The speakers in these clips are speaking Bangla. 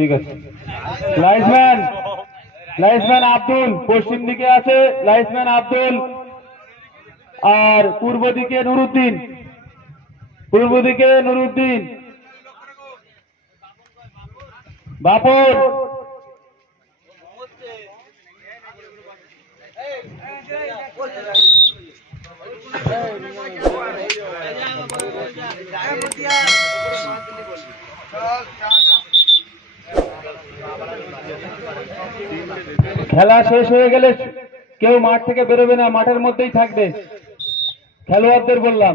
ঠিক আছে লাইসম্যান লাইসম্যান আব্দুল পশ্চিম দিকে আছে লাইসম্যান আব্দুল আর পূর্ব দিকে নুরুদ্দিন পূর্ব দিকে নুরুদ্দিন বাপর খেলা শেষ হয়ে গেলে কেউ মাঠ থেকে বেরোবে না মাঠের মধ্যেই থাকবে। খেলোয়াড়দের বললাম।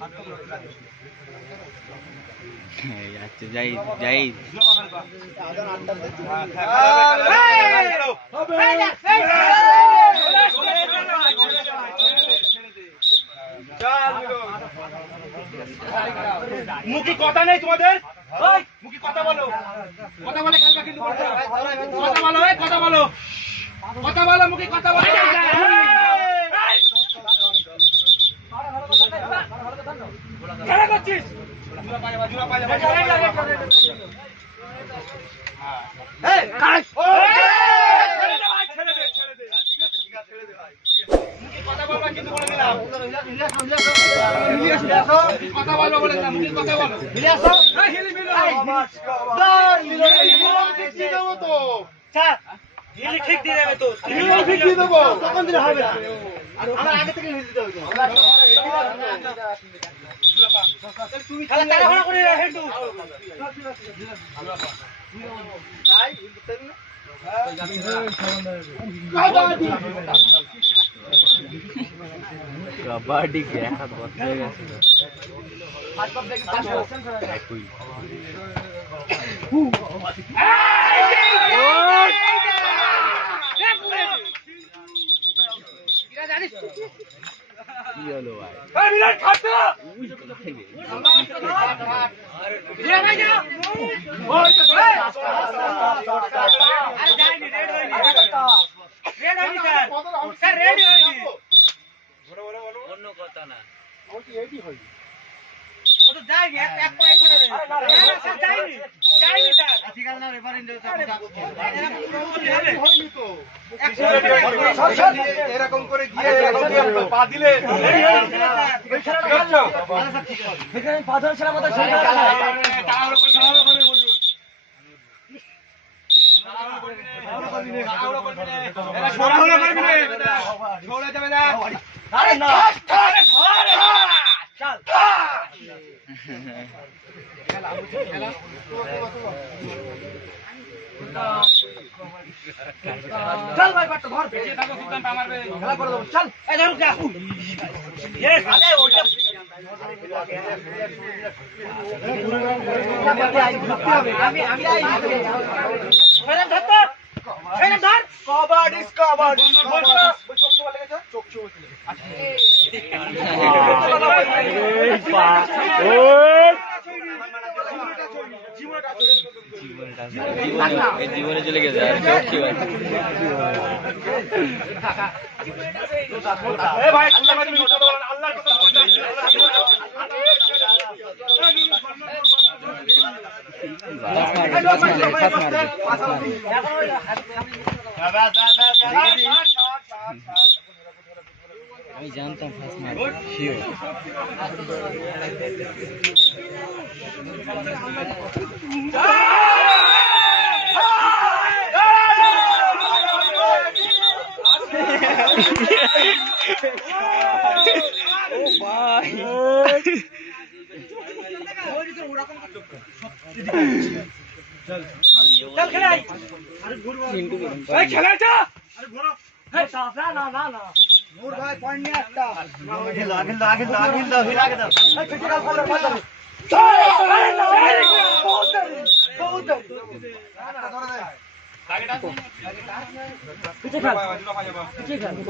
আচ্ছা মুখি কথা নেই তোমাদের? মুখি কথা বলো। কথা বলে কথা বলো কথা বলো। কথা বলো, মুখি কথা বলো। দে। মুখি কথা বলে বলো কথা বলো। ঠিক দিয়ে দেবে তো। ঠিক দিয়ে দেবো। তখন দিলে হবে না। আমার আগে থেকে দিতে হবে তাড়াহুড়ো করে একই কি হলো ভাই বিরাট খাচ্ছে না। যায়নি, এক- এক করে যায়নি। এরকম করে গিয়ে পা দিলে পা ধর। চল চল ভাই বাট ধর বেঁচে থাকো সুলতান পা মারবে খেলা করে দেবো চল এই ধরুক যা আরে ওইটা আমি আমি আই ম্যাডাম ধর তো ম্যাডাম ধর কবাডি কবাডি জীবনে চলে গেছে। আর কি হয় এ ভাই আমি জানতাম ফার্স্ট মারবে শিওর চল খেলা না না না ঠিক আছে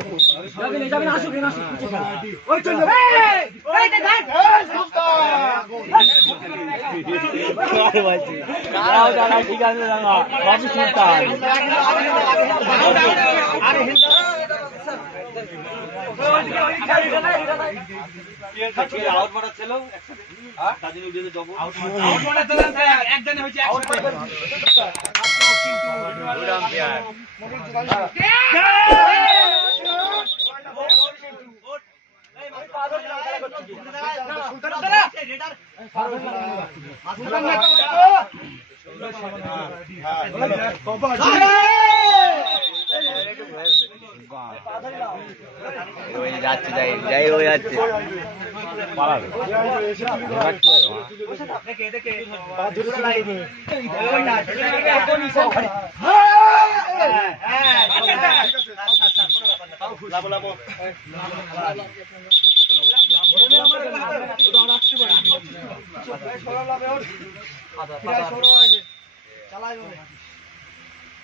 হিল আউট মানে তো একজনে হয়েছে একশো ওই যাচ্ছে যাই যাই ওই যাচ্ছে হ্যাঁ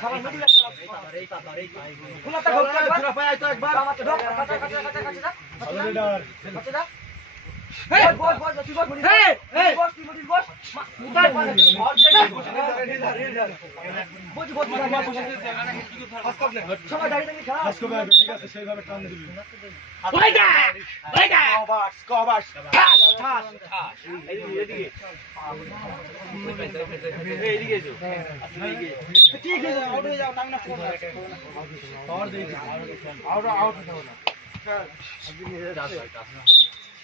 টাইগার বেঙ্গল টাইগার এক আনিস একাদশ শূন্য বেঙ্গল টাইগার এক আনিস একাদশ শূন্য মাটি তুলে ঢিলা ফেলছে একটা ধরে চল খেল রেডি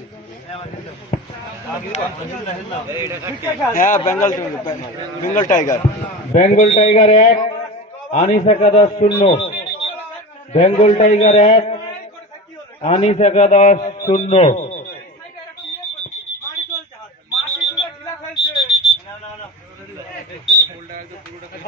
পা মারছে ভালো করে দেখ ঢোক ভাই একবার চোর ভাই এই, খেল তো তুরা এই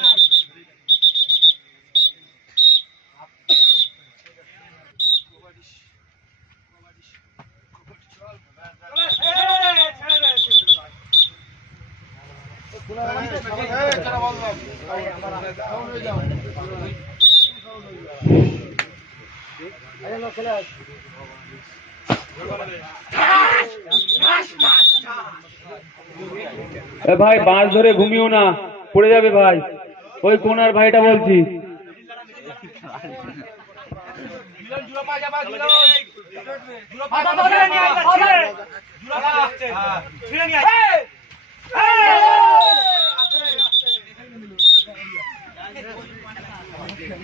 ভাই বাঁশ ধরে ঘুমিও না পড়ে যাবে ভাই। ওই কোনার ভাইটা বলছি সেম খেলা সেম খেলা আরে না বহুত সেম খেলা সাব্বাস